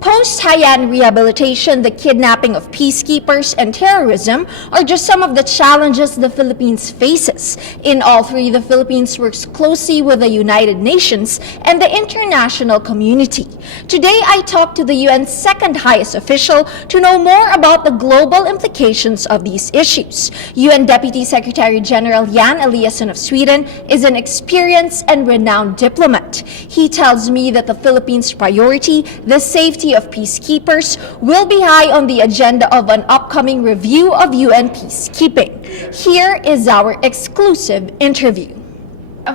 Post-Haiyan rehabilitation, the kidnapping of peacekeepers, and terrorism are just some of the challenges the Philippines faces. In all three, the Philippines works closely with the United Nations and the international community. Today, I talked to the UN's second highest official to know more about the global implications of these issues. UN Deputy Secretary General Jan Eliasson of Sweden is an experienced and renowned diplomat. He tells me that the Philippines' priority, the safety of peacekeepers, will be high on the agenda of an upcoming review of UN peacekeeping. Here is our exclusive interview.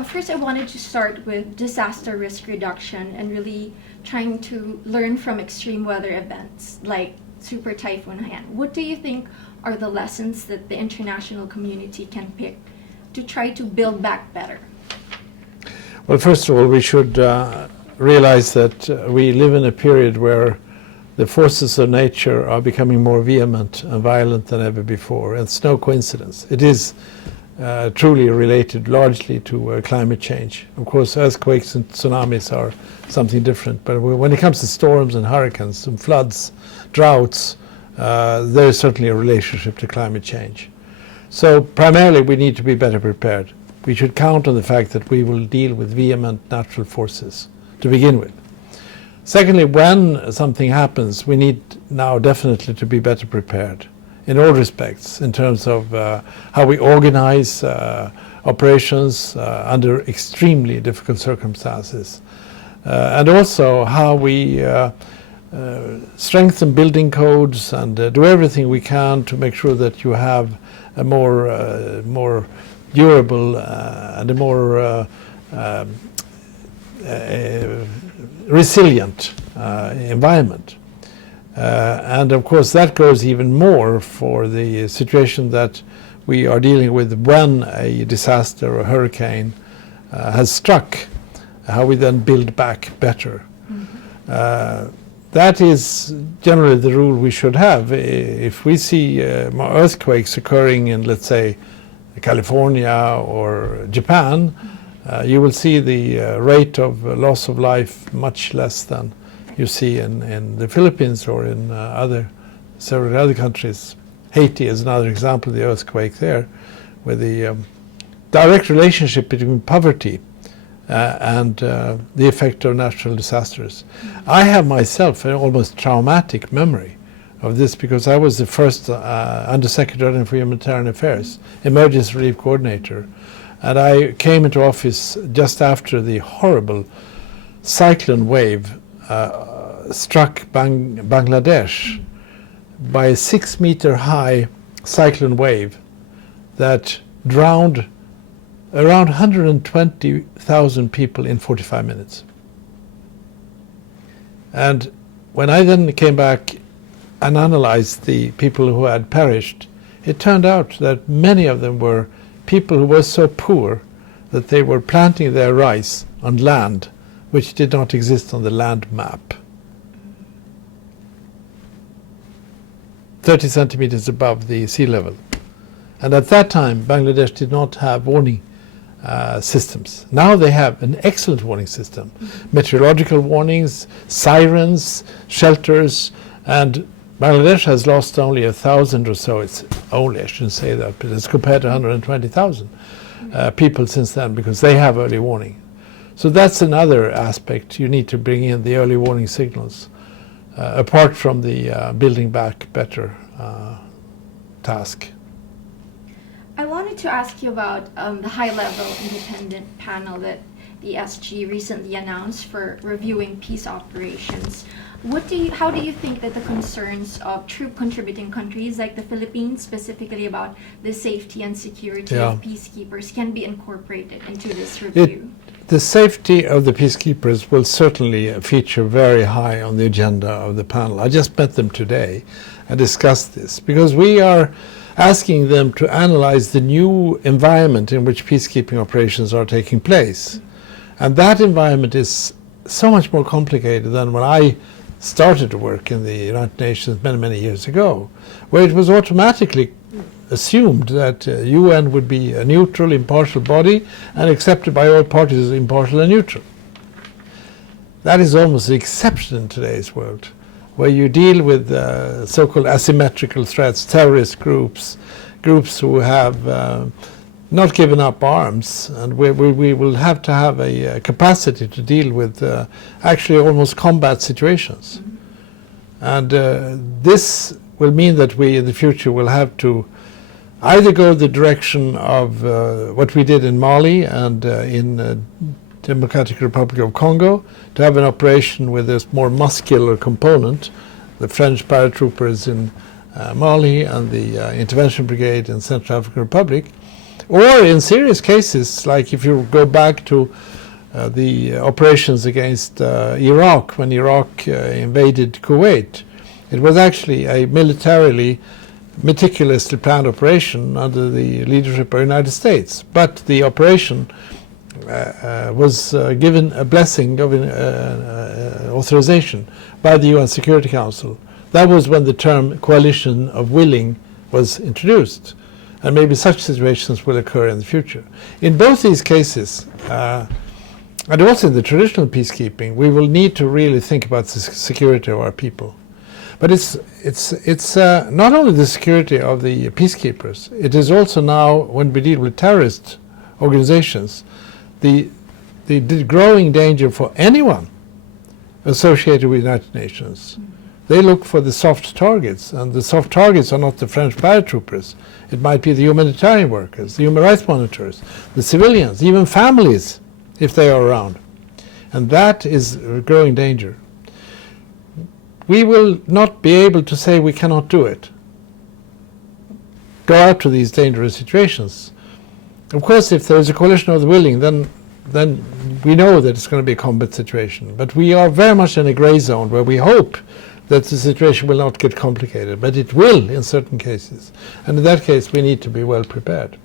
First, I wanted to start with disaster risk reduction and really trying to learn from extreme weather events like Super Typhoon Haiyan. What do you think are the lessons that the international community can pick to try to build back better? Well, first of all, we should realize that we live in a period where the forces of nature are becoming more vehement and violent than ever before. And it's no coincidence. It is truly related largely to climate change. Of course, earthquakes and tsunamis are something different. But when it comes to storms and hurricanes and floods, droughts, there is certainly a relationship to climate change. So primarily, we need to be better prepared. We should count on the fact that we will deal with vehement natural forces to begin with. Secondly, when something happens, we need now definitely to be better prepared in all respects, in terms of how we organize operations under extremely difficult circumstances, and also how we strengthen building codes and do everything we can to make sure that you have a more durable and a more resilient environment. And of course that goes even more for the situation that we are dealing with when a disaster or hurricane has struck, how we then build back better. That is generally the rule we should have. If we see earthquakes occurring in, let's say, California or Japan, you will see the rate of loss of life much less than you see in the Philippines or in several other countries. Haiti is another example of the earthquake there, where the direct relationship between poverty and the effect of natural disasters. I have myself an almost traumatic memory of this because I was the first Undersecretary for Humanitarian Affairs, Emergency Relief Coordinator, and I came into office just after the horrible cyclone wave struck Bangladesh by a 6-meter high cyclone wave that drowned around 120,000 people in 45 minutes. And when I then came back and analyzed the people who had perished, it turned out that many of them were people who were so poor that they were planting their rice on land which did not exist on the land map. 30 centimeters above the sea level. And at that time, Bangladesh did not have warning systems. Now they have an excellent warning system. Meteorological warnings, sirens, shelters, and Bangladesh has lost only 1,000 or so. It's only, I shouldn't say that, but it's compared to 120,000 people since then, because they have early warning. So that's another aspect. You need to bring in the early warning signals, apart from the building back better task. I wanted to ask you about the high-level independent panel that the SG recently announced for reviewing peace operations. How do you think that the concerns of troop-contributing countries like the Philippines, specifically about the safety and security of peacekeepers, can be incorporated into this review? The safety of the peacekeepers will certainly feature very high on the agenda of the panel. I just met them today and discussed this, because we are asking them to analyze the new environment in which peacekeeping operations are taking place. And that environment is so much more complicated than when I started to work in the United Nations many, many years ago, where it was automatically assumed that UN would be a neutral, impartial body and accepted by all parties as impartial and neutral. That is almost the exception in today's world. where you deal with so-called asymmetrical threats, terrorist groups, groups who have not given up arms, and we will have to have a capacity to deal with actually almost combat situations. And this will mean that we in the future will have to either go the direction of what we did in Mali and in Democratic Republic of Congo, to have an operation with this more muscular component, the French paratroopers in Mali and the intervention brigade in Central African Republic, or in serious cases, like if you go back to the operations against Iraq, when Iraq invaded Kuwait, it was actually a militarily meticulously planned operation under the leadership of the United States. But the operation was given a blessing of authorization by the UN Security Council. That was when the term coalition of willing was introduced. And maybe such situations will occur in the future. In both these cases, and also in the traditional peacekeeping, we will need to really think about the security of our people. But it's not only the security of the peacekeepers, it is also now, when we deal with terrorist organizations, the growing danger for anyone associated with the United Nations. They look for the soft targets, and the soft targets are not the French paratroopers. It might be the humanitarian workers, the human rights monitors, the civilians, even families, if they are around. And that is a growing danger. We will not be able to say we cannot do it. Go out to these dangerous situations. Of course, if there is a coalition of the willing, then we know that it's going to be a combat situation. But we are very much in a gray zone where we hope that the situation will not get complicated, but it will in certain cases. And in that case, we need to be well prepared.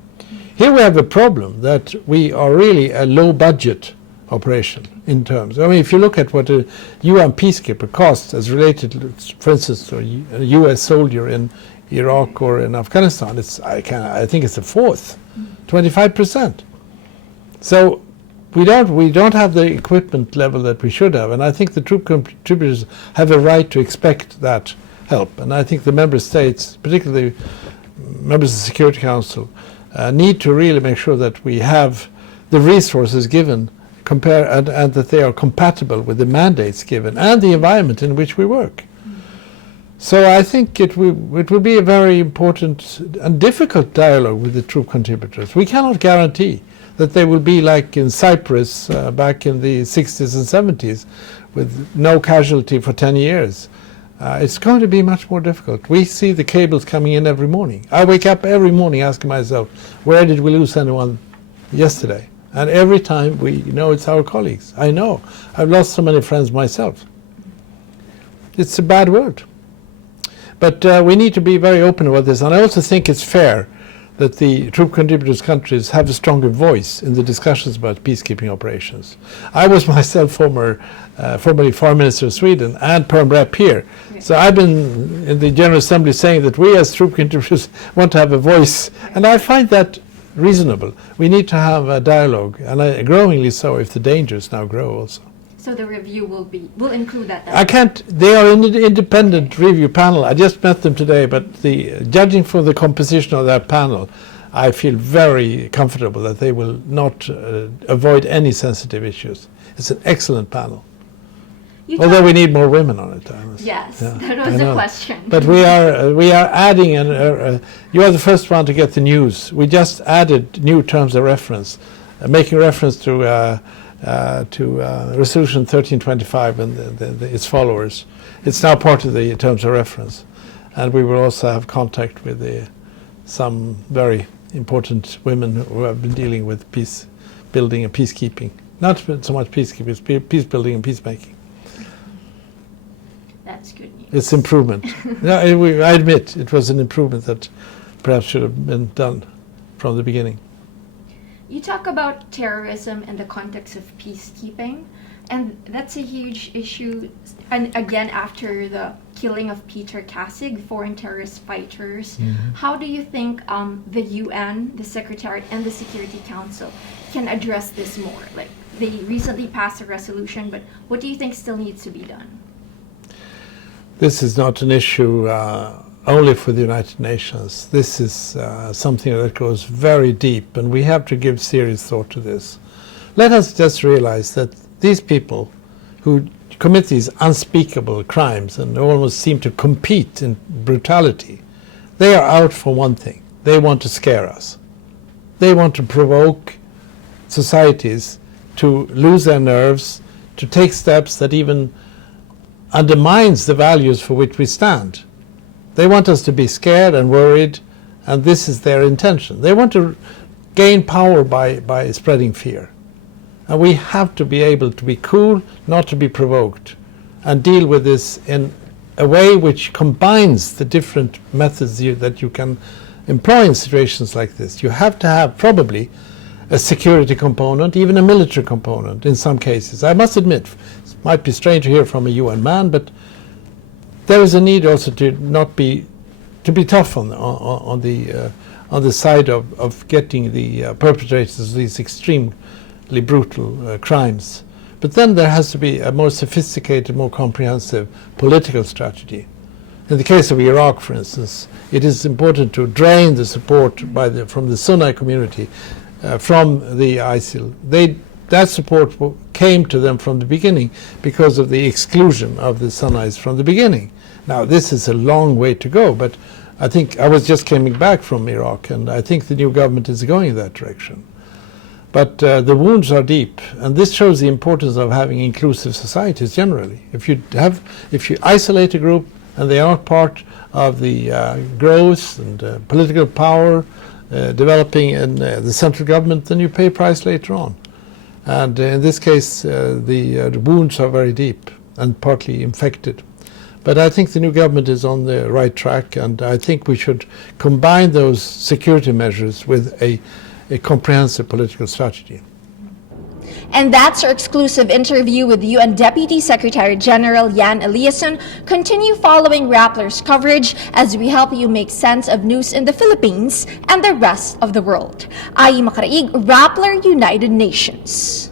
Here we have a problem that we are really a low budget operation in terms. I mean, if you look at what a UN peacekeeper costs as related to, for instance, to a US soldier in Iraq or in Afghanistan, I think it's a fourth, 25%. So we don't have the equipment level that we should have, and I think the troop contributors have a right to expect that help. And I think the member states, particularly members of the Security Council, need to really make sure that we have the resources given, and that they are compatible with the mandates given and the environment in which we work. So I think it will be a very important and difficult dialogue with the troop contributors. We cannot guarantee that they will be like in Cyprus back in the 60s and 70s with no casualty for 10 years. It's going to be much more difficult. We see the cables coming in every morning. I wake up every morning asking myself, where did we lose anyone yesterday? And every time we know it's our colleagues. I know. I've lost so many friends myself. It's a bad world. But we need to be very open about this. And I also think it's fair that the troop contributors countries have a stronger voice in the discussions about peacekeeping operations. I was myself formerly Foreign Minister of Sweden and Perm Rep here. Yeah. So I've been in the General Assembly saying that we as troop contributors want to have a voice. And I find that reasonable. We need to have a dialogue, and growingly so if the dangers now grow also. So the review will include that. They are an independent review panel. I just met them today, but judging from the composition of that panel, I feel very comfortable that they will not avoid any sensitive issues. It's an excellent panel. Although we need more women on it. Yes, yeah, that was the question. But we are adding, you are the first one to get the news. We just added new terms of reference, making reference to Resolution 1325 and its followers. It's now part of the terms of reference. And we will also have contact with some very important women who have been dealing with peace building and peacekeeping. Not so much peacekeeping, it's peace building and peacemaking. That's good news. It's improvement. Yeah, I admit it was an improvement that perhaps should have been done from the beginning. You talk about terrorism in the context of peacekeeping, and that's a huge issue. And again, after the killing of Peter Kasig, foreign terrorist fighters, how do you think the UN, the Secretariat, and the Security Council can address this more? Like, they recently passed a resolution, but what do you think still needs to be done? This is not an issue only for the United Nations. This is something that goes very deep, and we have to give serious thought to this. Let us just realize that these people who commit these unspeakable crimes and almost seem to compete in brutality, they are out for one thing. They want to scare us. They want to provoke societies to lose their nerves, to take steps that even undermines the values for which we stand. They want us to be scared and worried, and this is their intention. They want to gain power by spreading fear. And we have to be able to be cool, not to be provoked, and deal with this in a way which combines the different methods that you can employ in situations like this. You have to have probably a security component, even a military component in some cases. I must admit, it might be strange to hear from a UN man, but there is a need also to be tough on the side of getting the perpetrators of these extremely brutal crimes. But then there has to be a more sophisticated, more comprehensive political strategy. In the case of Iraq, for instance, it is important to drain the support from the Sunni community from the ISIL. That support came to them from the beginning because of the exclusion of the Sunnis from the beginning. Now, this is a long way to go, but I think I was just coming back from Iraq, and I think the new government is going in that direction. But the wounds are deep, and this shows the importance of having inclusive societies generally. If you isolate a group and they are part of the growth and political power developing in the central government, then you pay a price later on. And in this case, the wounds are very deep and partly infected. But I think the new government is on the right track, and I think we should combine those security measures with a comprehensive political strategy. And that's our exclusive interview with UN Deputy Secretary General Jan Eliasson. Continue following Rappler's coverage as we help you make sense of news in the Philippines and the rest of the world. Ayee Macaraig, Rappler, United Nations.